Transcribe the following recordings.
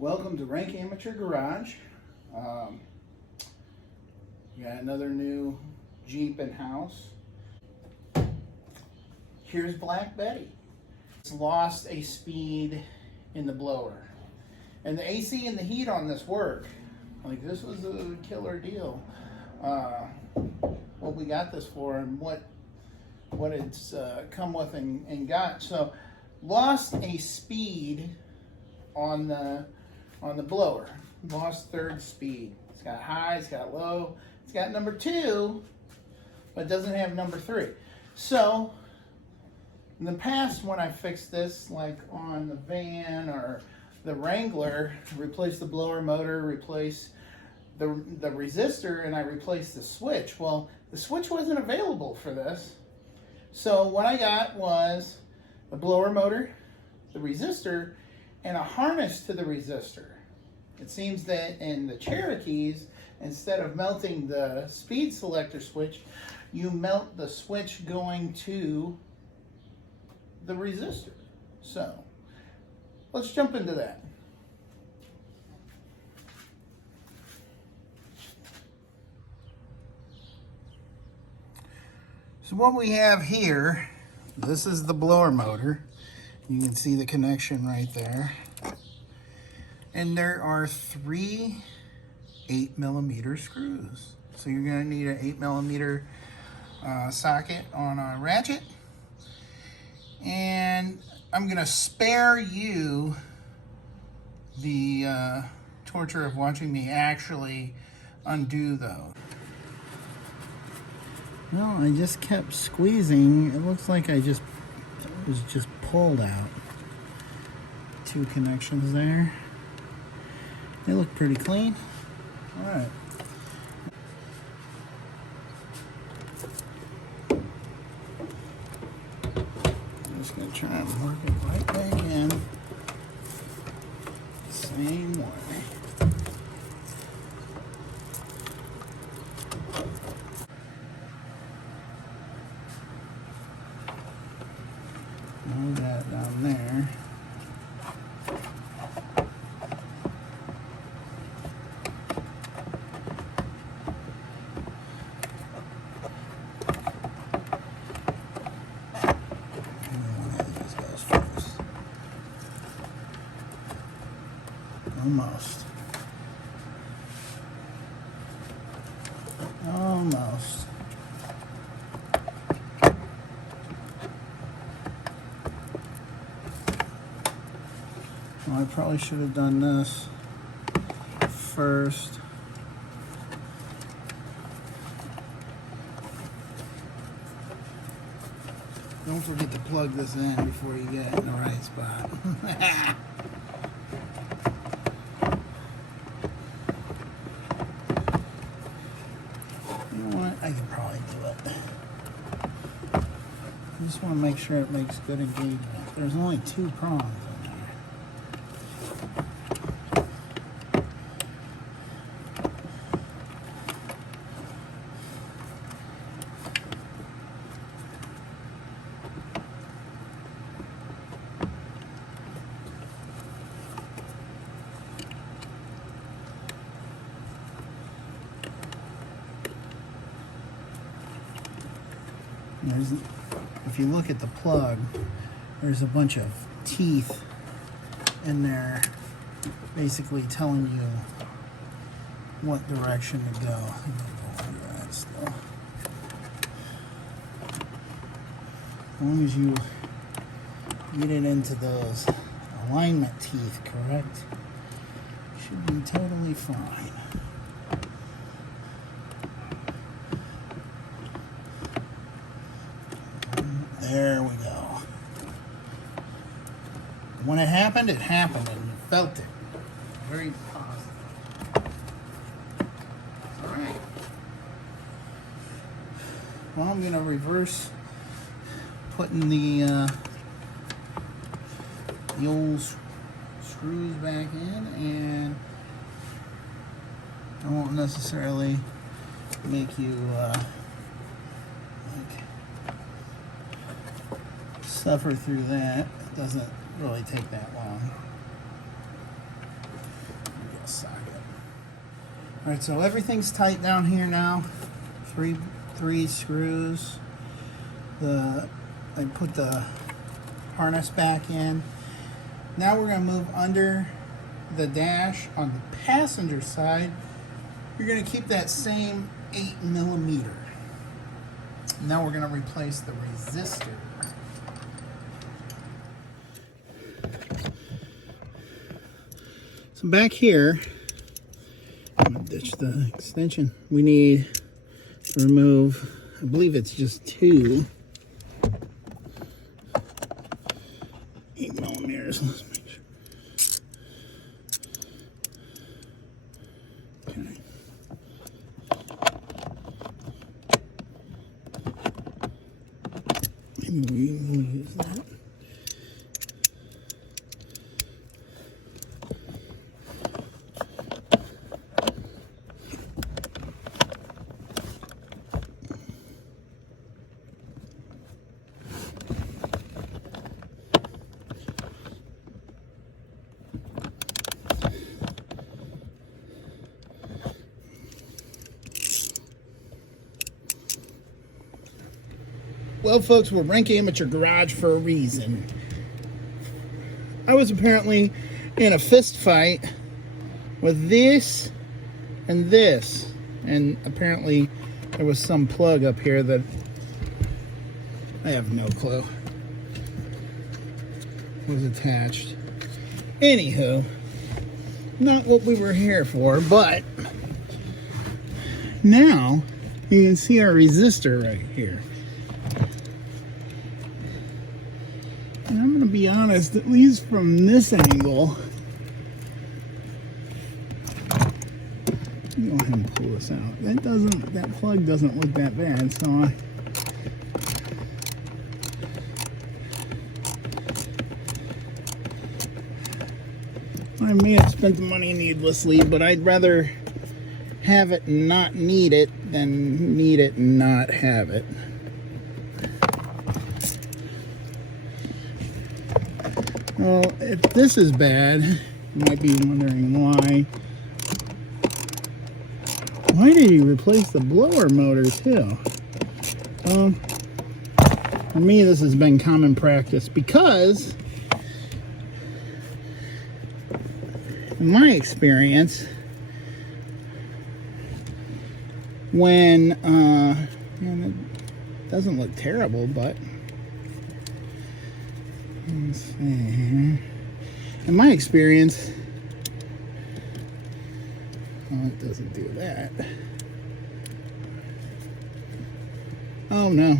Welcome to Rank Amateur Garage. Got another new Jeep in house. Here's Black Betty. It's lost a speed in the blower. And the AC and the heat on this work. Like, this was a killer deal. What we got this for and what it's come with and got. So, lost a speed on the blower. Lost third speed. It's got high, it's got low, it's got number 2, but it doesn't have number 3. So in the past, when I fixed this, like on the van or the Wrangler, replace the blower motor, replace the resistor, and I replaced the switch. Well, the switch wasn't available for this. So what I got was the blower motor, the resistor, and a harness to the resistor. It seems that in the Cherokees, instead of melting the speed selector switch, you melt the switch going to the resistor. So, let's jump into that. So what we have here, this is the blower motor. You can see the connection right there. And there are 3 8mm screws. So you're going to need an 8mm socket on a ratchet. And I'm going to spare you the torture of watching me actually undo those. No, I just kept squeezing. It looks like it was just pulled out. 2 connections there. They look pretty clean. All right. I'm just going to try and work it right back in. Same way. Move that down there. Almost. Almost. Well, I probably should have done this first. Don't forget to plug this in before you get it in the right spot. I can probably do it. I just want to make sure it makes good engagement. There's only 2 prongs in there. If you look at the plug, there's a bunch of teeth in there basically telling you what direction to go. I'm gonna go under that still. As long as you get it into those alignment teeth correct, should be totally fine. There we go. When it happened and you felt it. Very positive. All right. Well, I'm going to reverse putting the old screws back in, and I won't necessarily make you suffer through that. It doesn't really take that long. Alright, so everything's tight down here now. Three screws. I put the harness back in. Now we're going to move under the dash on the passenger side. You're going to keep that same 8mm. Now we're going to replace the resistor. So back here, I'm going to ditch the extension. We need to remove, I believe it's just 2 8mm. Let's make sure. Okay. Maybe we use that. Well, folks, we're ranking amateur garage for a reason. I was apparently in a fist fight with this and this, and apparently there was some plug up here that I have no clue was attached. Anywho, not what we were here for, but now you can see our resistor right here. And I'm going to be honest, at least from this angle, go ahead and pull this out. That plug doesn't look that bad, so I may have spent the money needlessly, but I'd rather have it and not need it than need it and not have it. Well, if this is bad, you might be wondering why. Why did he replace the blower motor too? For me, this has been common practice because, in my experience, when, and it doesn't look terrible, but let's see. In my experience, well, it doesn't do that. Oh no,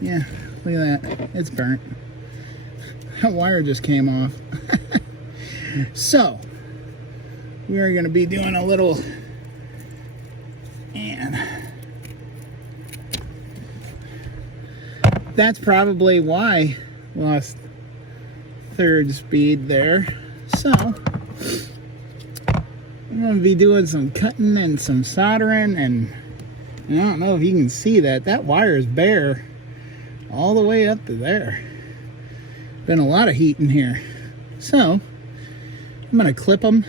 yeah, look at that. It's burnt. That wire just came off. So, we are going to be doing a little, and that's probably why I lost third speed there. So, I'm going to be doing some cutting and some soldering, and I don't know if you can see that. That wire is bare all the way up to there. Been a lot of heat in here. So, I'm going to clip them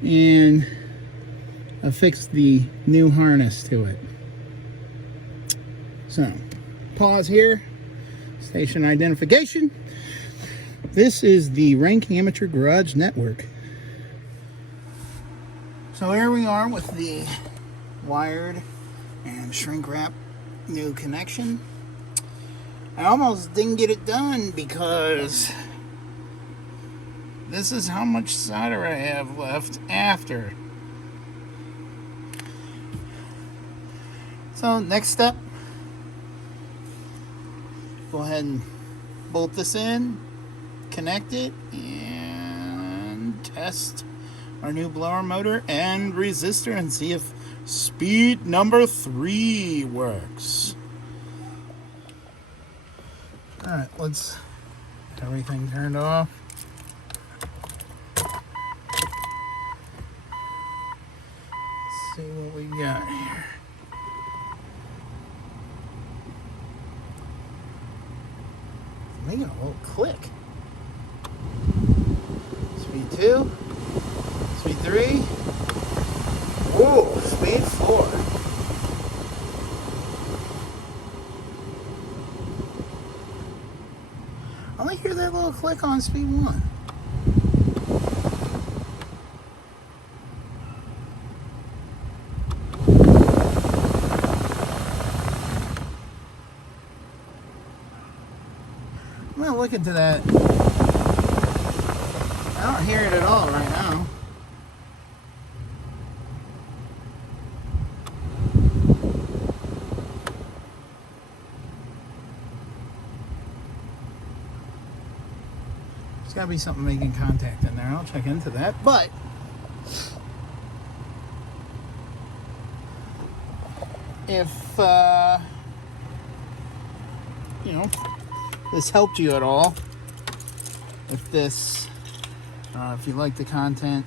and affix the new harness to it. So, pause here. Station identification. This is the Ranking Amateur Garage Network. So here we are with the wired and shrink wrap new connection. I almost didn't get it done because this is how much solder I have left after. So next step, go ahead and bolt this in, connect it, and test our new blower motor and resistor and see if speed number 3 works. Alright, let's get everything turned off. Let's see what we got here. Making a little click. Speed 2, speed 3, Speed 4. I only hear that little click on speed 1. I'm gonna look into that. I don't hear it at all right now. There's gotta be something making contact in there. I'll check into that. But if you know, this helped you at all, if you like the content,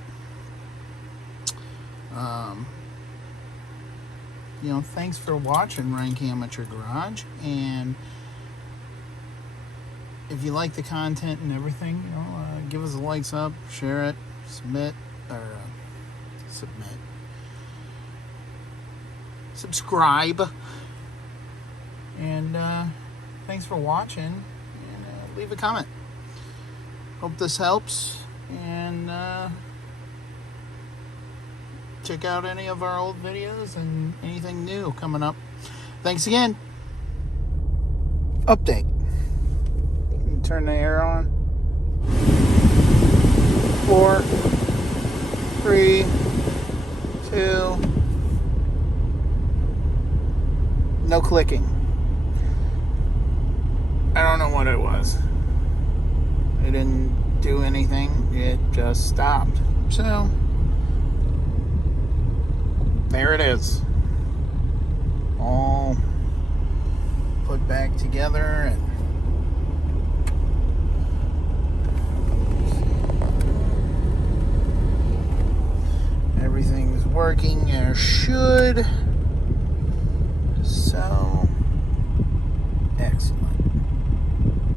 you know, thanks for watching Rank Amateur Garage. And if you like the content and everything, you know, give us a likes up, share it, subscribe, and thanks for watching, and leave a comment. Hope this helps, and check out any of our old videos and anything new coming up. Thanks again. Update. Turn the air on. 4, 3, 2. No clicking. I don't know what it was. It didn't do anything. It just stopped. So there it is. All put back together, and everything's working as should. So excellent.